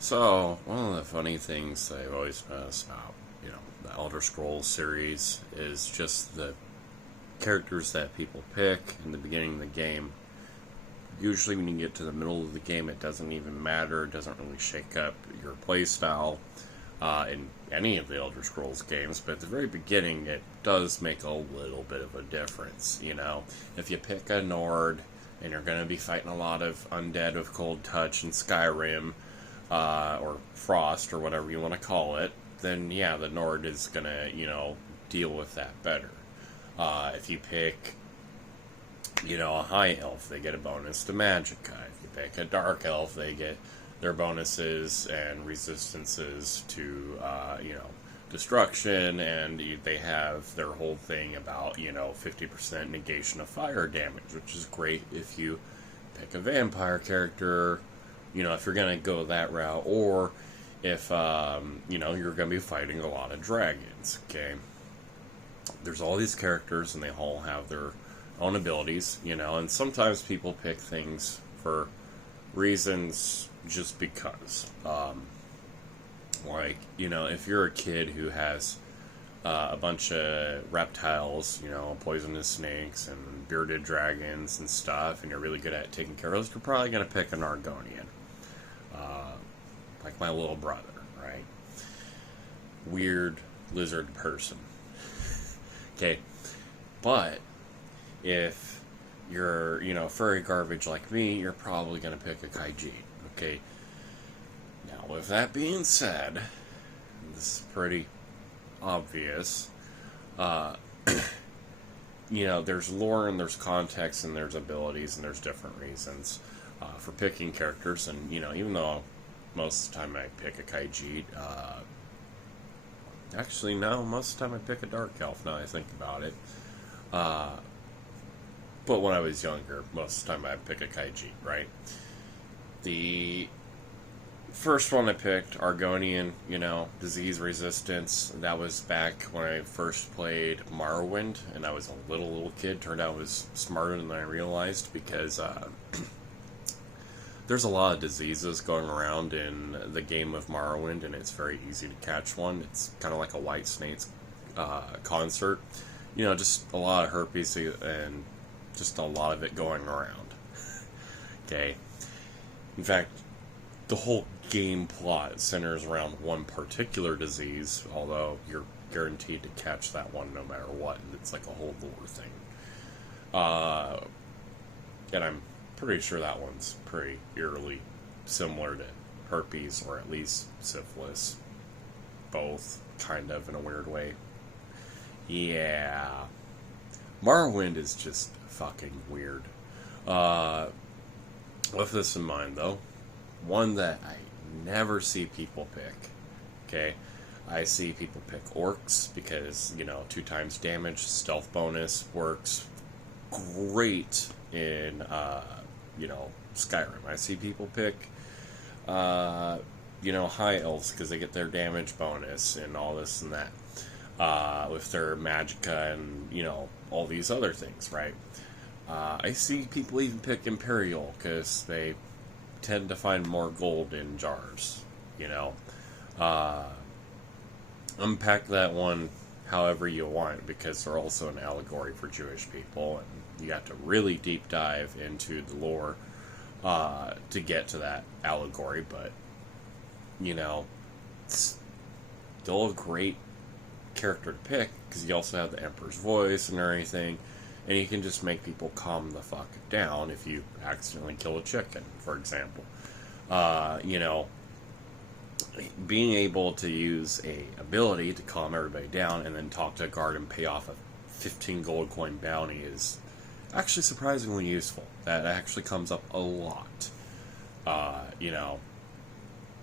So, one of the funny things I've always noticed about, the Elder Scrolls series is just the characters that people pick in the beginning of the game. Usually, when you get to the middle of the game, it doesn't even matter. It doesn't really shake up your playstyle in any of the Elder Scrolls games. But at the very beginning, it does make a little bit of a difference. If you pick a Nord and you're going to be fighting a lot of undead with Cold Touch in Skyrim, or Frost, or whatever you want to call it, then yeah, the Nord is going to, deal with that better. If you pick, a High Elf, they get a bonus to Magicka. If you pick a Dark Elf, they get their bonuses and resistances to, destruction, and they have their whole thing about, 50% negation of fire damage, which is great if you pick a vampire character, if you're going to go that route, or if, you're going to be fighting a lot of dragons, okay? There's all these characters, and they all have their own abilities, and sometimes people pick things for reasons just because. If you're a kid who has a bunch of reptiles, poisonous snakes and bearded dragons and stuff, and you're really good at taking care of those, you're probably going to pick an Argonian. Like my little brother, right? Weird lizard person. Okay. But if you're, furry garbage like me, you're probably going to pick a Kaiji. Okay. Now, with that being said, this is pretty obvious. There's lore and there's context and there's abilities and there's different reasons for picking characters. And, even though most of the time I pick a Kaiji, actually, no, most of the time I pick a Dark Elf, now I think about it. But when I was younger, most of the time I'd pick a Kaiji, right? The first one I picked, Argonian, disease resistance. That was back when I first played Morrowind, and I was a little kid. Turned out I was smarter than I realized, because there's a lot of diseases going around in the game of Morrowind, and it's very easy to catch one. It's kind of like a White Snakes concert. Just a lot of herpes and just a lot of it going around. Okay. In fact, the whole game plot centers around one particular disease, although you're guaranteed to catch that one no matter what, and it's like a whole lore thing. And I'm pretty sure that one's pretty eerily similar to herpes, or at least syphilis. Both, kind of, in a weird way. Yeah. Morrowind is just fucking weird. With this in mind, though, one that I never see people pick, okay? I see people pick orcs because, 2 times damage, stealth bonus works great in, Skyrim. I see people pick, high elves because they get their damage bonus and all this and that. With their magicka and, all these other things, right? I see people even pick Imperial because they tend to find more gold in jars, Unpack that one however you want, because they're also an allegory for Jewish people, and you have to really deep dive into the lore to get to that allegory, but, it's still a great character to pick, because you also have the Emperor's voice and everything, and you can just make people calm the fuck down if you accidentally kill a chicken, for example. Being able to use a ability to calm everybody down and then talk to a guard and pay off a 15 gold coin bounty is actually surprisingly useful. That actually comes up a lot.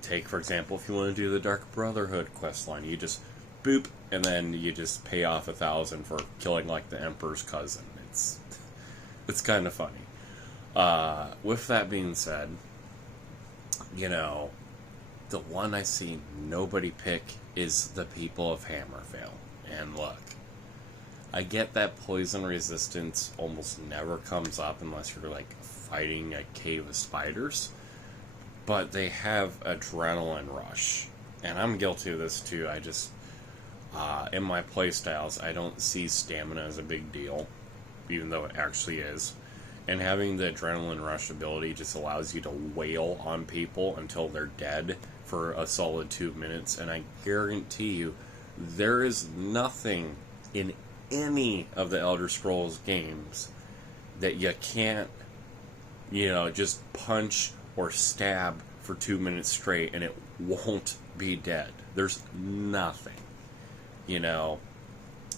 Take, for example, if you want to do the Dark Brotherhood questline, you just boop, and then you just pay off 1,000 for killing, like, the Emperor's cousin. It's kind of funny. With that being said, the one I see nobody pick is the people of Hammerfell. And look, I get that poison resistance almost never comes up unless you're, like, fighting a cave of spiders. but they have adrenaline rush. And I'm guilty of this too. I just, in my playstyles, I don't see stamina as a big deal, even though it actually is. And having the adrenaline rush ability just allows you to wail on people until they're dead for a solid 2 minutes. And I guarantee you, there is nothing in any of the Elder Scrolls games that you can't, just punch or stab for 2 minutes straight and it won't be dead. There's nothing,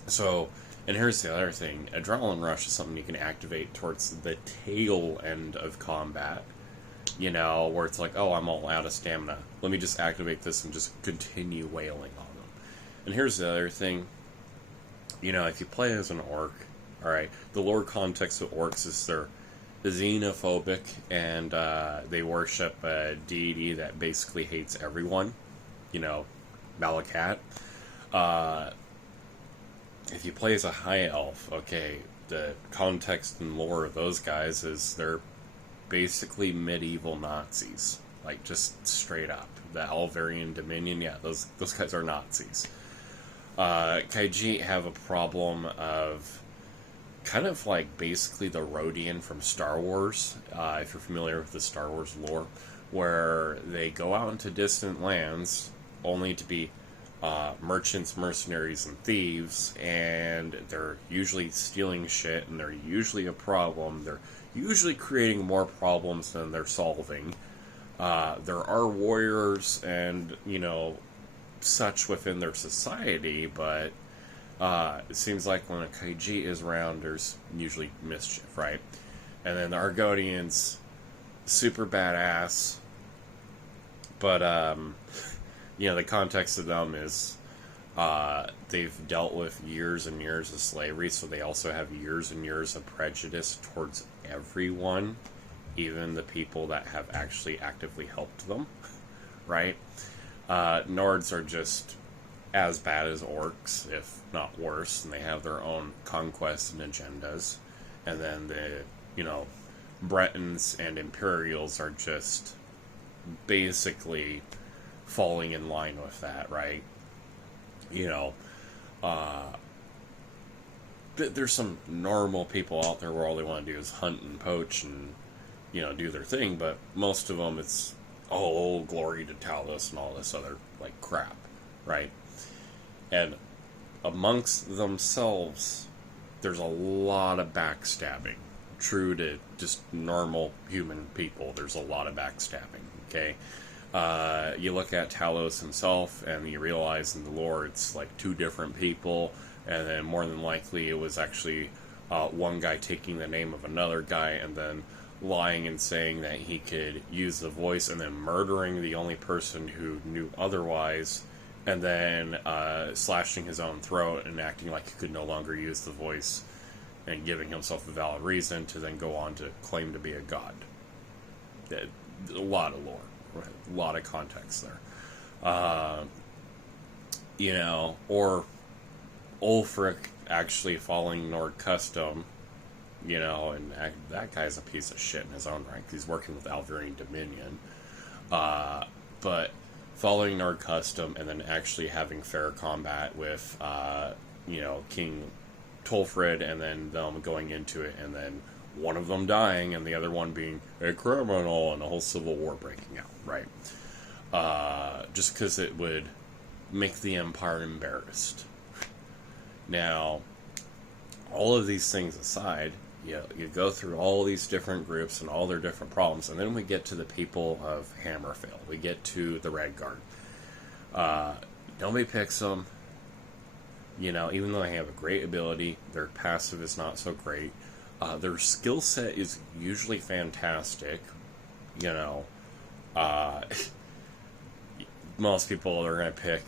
So, and here's the other thing. Adrenaline Rush is something you can activate towards the tail end of combat, where it's like, oh, I'm all out of stamina. Let me just activate this and just continue wailing on them. And here's the other thing. If you play as an orc, alright, the lore context of orcs is they're xenophobic and they worship a deity that basically hates everyone. Malakat. If you play as a high elf, okay, the context and lore of those guys is they're basically medieval Nazis. Like, just straight up. The Alvarian Dominion, yeah, those guys are Nazis. Kaiji have a problem of kind of like basically the Rodian from Star Wars, if you're familiar with the Star Wars lore, where they go out into distant lands only to be merchants, mercenaries, and thieves, and they're usually stealing shit, and they're usually a problem. They're usually creating more problems than they're solving. There are warriors and, such within their society, but it seems like when a Kaiji is around, there's usually mischief, right? And then the Argonians, super badass, but the context of them is they've dealt with years and years of slavery, so they also have years and years of prejudice towards everyone, even the people that have actually actively helped them, right? Nords are just as bad as orcs, if not worse, and they have their own conquests and agendas. And then the, Bretons and Imperials are just basically falling in line with that, right? There's some normal people out there where all they want to do is hunt and poach and, do their thing, but most of them it's, oh, glory to Talos and all this other, crap, right? And amongst themselves, there's a lot of backstabbing. True to just normal human people, there's a lot of backstabbing, okay? You look at Talos himself, and you realize in the lore it's two different people, and then more than likely it was actually one guy taking the name of another guy, and then lying and saying that he could use the voice, and then murdering the only person who knew otherwise, and then slashing his own throat and acting like he could no longer use the voice, and giving himself a valid reason to then go on to claim to be a god. A lot of lore. A lot of context there. Or Ulfric actually following Nord custom, and that guy's a piece of shit in his own right. He's working with Alvarian Dominion. But following Nord custom and then actually having fair combat with, King Tolfred, and then them going into it, and then one of them dying and the other one being a criminal, and a whole civil war breaking out, right? Just because it would make the Empire embarrassed. Now, all of these things aside, you go through all these different groups and all their different problems, and then we get to the people of Hammerfell. We get to the Red Guard. Nobody picks them. Even though they have a great ability, their passive is not so great. Their skill set is usually fantastic. Most people are going to pick,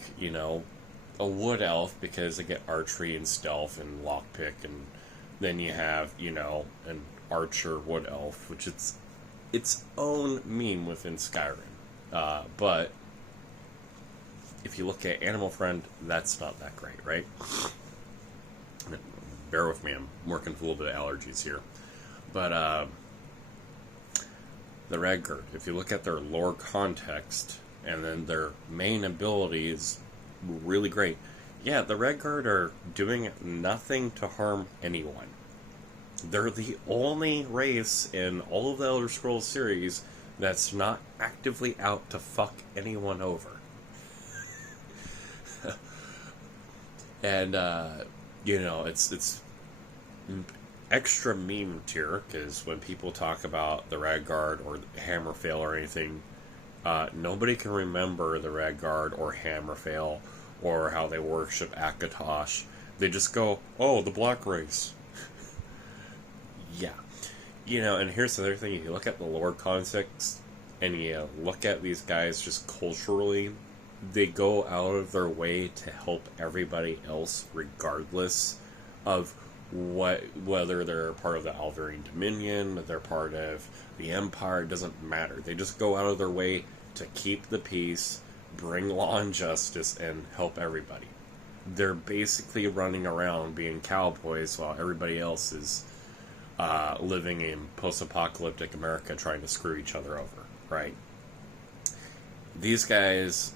a wood elf because they get archery and stealth and lockpick, and then you have, an archer wood elf, which it's its own meme within Skyrim. But if you look at Animal Friend, that's not that great, right? Bear with me, I'm working with a little bit of allergies here. But the Redguard, if you look at their lore context, and then their main ability is really great. Yeah, the Redguard are doing nothing to harm anyone. They're the only race in all of the Elder Scrolls series that's not actively out to fuck anyone over. And, it's extra meme tier, because when people talk about the Redguard or Hammerfell or anything, nobody can remember the Redguard or Hammerfell or how they worship Akatosh. They just go, oh, the black race. Yeah. And here's the other thing. If you look at the lore context and you look at these guys just culturally, they go out of their way to help everybody else regardless of whether they're part of the Alvarin Dominion, they're part of the Empire. It doesn't matter. They just go out of their way to keep the peace, bring law and justice, and help everybody. They're basically running around being cowboys while everybody else is living in post-apocalyptic America trying to screw each other over, right? These guys,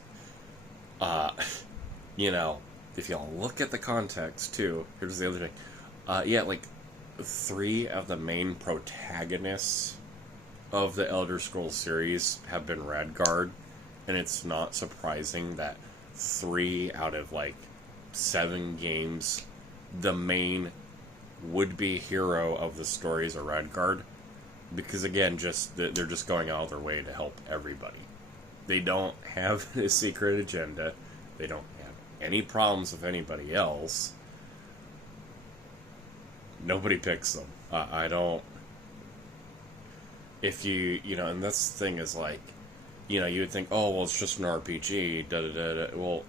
if y'all look at the context too, here's the other thing. 3 of the main protagonists of the Elder Scrolls series have been Redguard, and it's not surprising that 3 out of 7 games, the main would-be hero of the stories are Redguard, because again, they're just going out of their way to help everybody. They don't have a secret agenda. They don't have any problems with anybody else. Nobody picks them. I don't. If and that's the thing is you would think, oh, well, it's just an RPG. Da da da da. Well,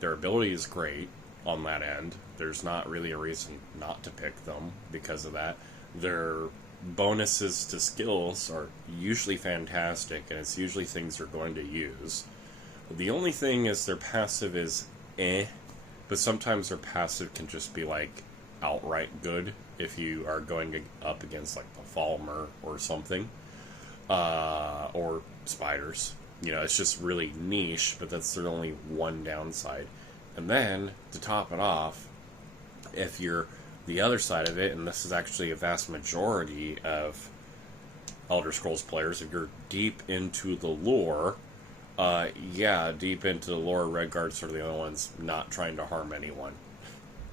their ability is great on that end. There's not really a reason not to pick them because of that. Their bonuses to skills are usually fantastic, and it's usually things they're going to use. The only thing is their passive is but sometimes their passive can just be outright good if you are going up against the Falmer or something, or spiders. It's just really niche, but that's their only one downside. And then to top it off, if you're the other side of it, and this is actually a vast majority of Elder Scrolls players, if you're deep into the lore, deep into the lore, Redguards are the only ones not trying to harm anyone.